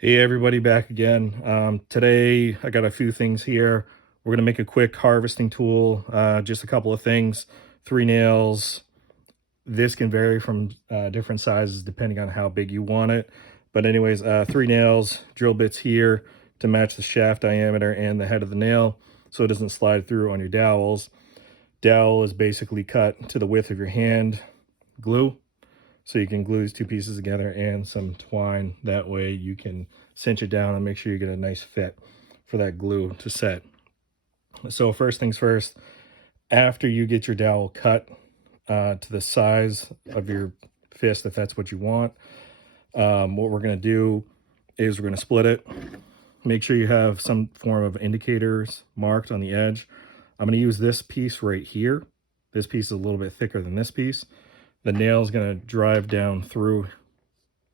Hey everybody, back again. Today I got a few things here. We're gonna make a quick harvesting tool. Just a couple of things. 3 nails. This can vary from different sizes depending on how big you want it. But anyways, 3 nails, drill bits here to match the shaft diameter and the head of the nail, so it doesn't slide through on your dowels. Dowel is basically cut to the width of your hand. Glue, so you can glue these two pieces together, and some twine. That way you can cinch it down and make sure you get a nice fit for that glue to set. So first things first, after you get your dowel cut to the size of your fist, if that's what you want, what we're going to do is we're going to split it. Make sure you have some form of indicators marked on the edge. I'm going to use this piece right here. This piece is a little bit thicker than this piece. The nail is going to drive down through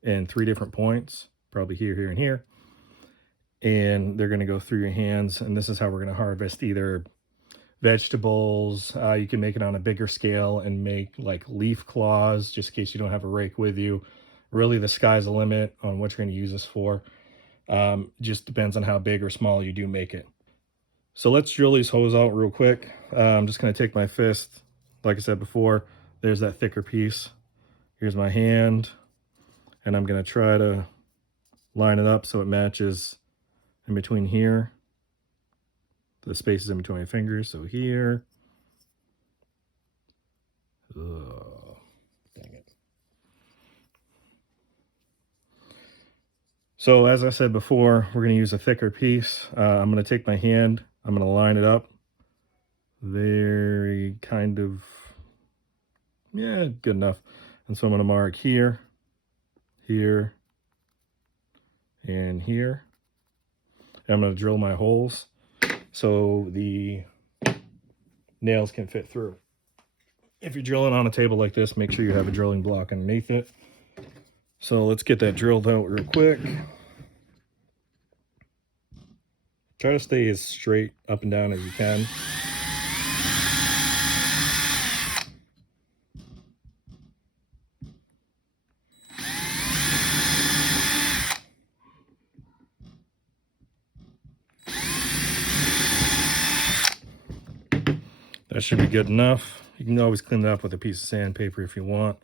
in 3 different points, probably here, here, and here. And they're going to go through your hands. And this is how we're going to harvest either vegetables. You can make it on a bigger scale and make like leaf claws, just in case you don't have a rake with you. Really, the sky's the limit on what you're going to use this for. Just depends on how big or small you do make it. So let's drill these holes out real quick. I'm just going to take my fist. Like I said before, there's that thicker piece. Here's my hand. And I'm going to try to line it up so it matches in between here. The spaces in between my fingers. So here. Ugh, dang it. So as I said before, we're going to use a thicker piece. I'm going to take my hand. I'm going to line it up. Very kind of, yeah, good enough. And so I'm going to mark here, here, and here. And I'm going to drill my holes so the nails can fit through. If you're drilling on a table like this, make sure you have a drilling block underneath it. So let's get that drilled out real quick. Try to stay as straight up and down as you can. That should be good enough. You can always clean it up with a piece of sandpaper if you want.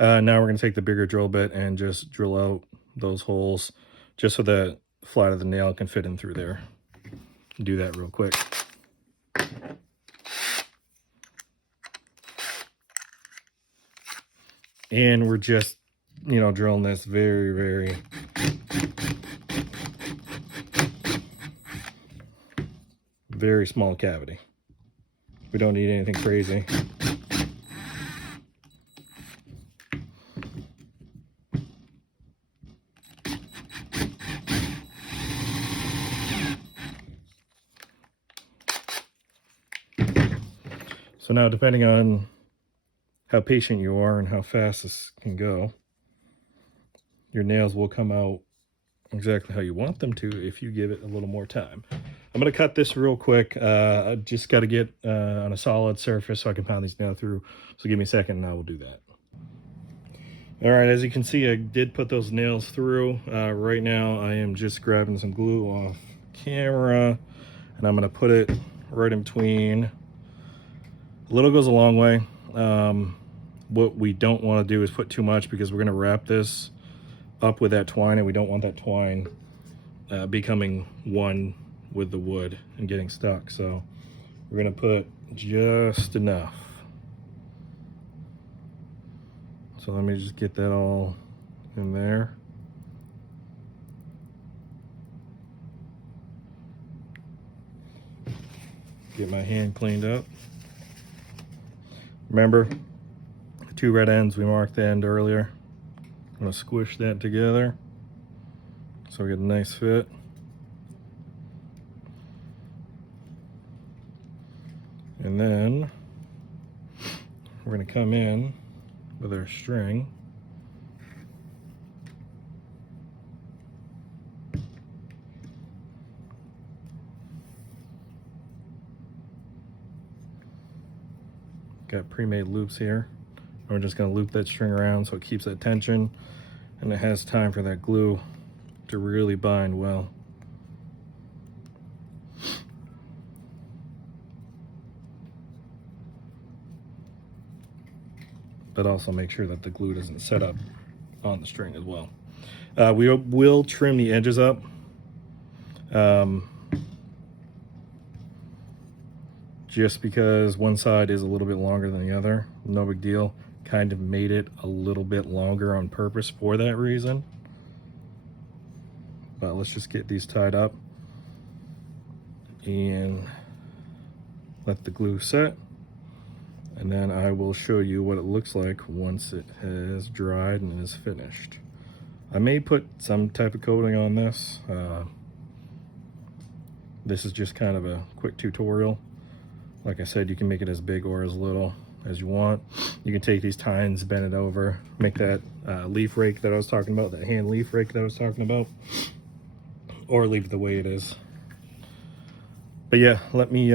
Now we're going to take the bigger drill bit and just drill out those holes just so that the flat of the nail can fit in through there. Do that real quick. And we're just, drilling this very, very small cavity. We don't need anything crazy. So now, depending on how patient you are and how fast this can go, your nails will come out exactly how you want them to if you give it a little more time. I'm going to cut this real quick. I just got to get on a solid surface so I can pound these nails through. So give me a second and I will do that. All right, as you can see, I did put those nails through. Right now, I am just grabbing some glue off camera, and I'm going to put it right in between. A little goes a long way. What we don't want to do is put too much, because we're going to wrap this up with that twine, and we don't want that twine becoming one with the wood and getting stuck. So we're going to put just enough. So let me just get that all in there. Get my hand cleaned up. Remember, the 2 red ends, we marked the end earlier. I'm going to squish that together so we get a nice fit. And then we're going to come in with our string. Got pre-made loops here. We're just going to loop that string around so it keeps that tension, and it has time for that glue to to really bind well. But also make sure that the glue doesn't set up on the string as well. We will trim the edges up. Just because one side is a little bit longer than the other. No big deal. Kind of made it a little bit longer on purpose for that reason. But let's just get these tied up and let the glue set. And then I will show you what it looks like once it has dried and is finished. I may put some type of coating on this. This is just kind of a quick tutorial. Like I said, you can make it as big or as little as you want. You can take these tines, bend it over, make that leaf rake that I was talking about, that hand leaf rake that I was talking about, or leave it the way it is. But yeah, let me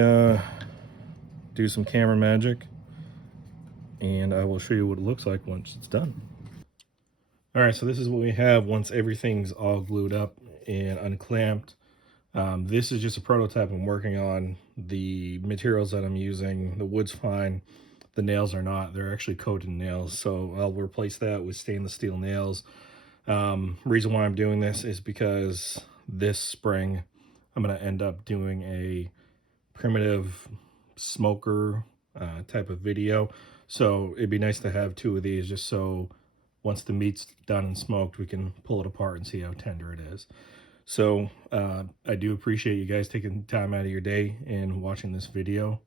do some camera magic, and I will show you what it looks like once it's done. All right, so this is what we have once everything's all glued up and unclamped. This is just a prototype I'm working on. The materials that I'm using, the wood's fine, the nails are not. They're actually coated nails, so I'll replace that with stainless steel nails. Reason why I'm doing this is because this spring I'm going to end up doing a primitive smoker type of video. So it'd be nice to have two of these, just so once the meat's done and smoked, we can pull it apart and see how tender it is. So I do appreciate you guys taking time out of your day and watching this video.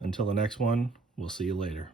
Until the next one, we'll see you later.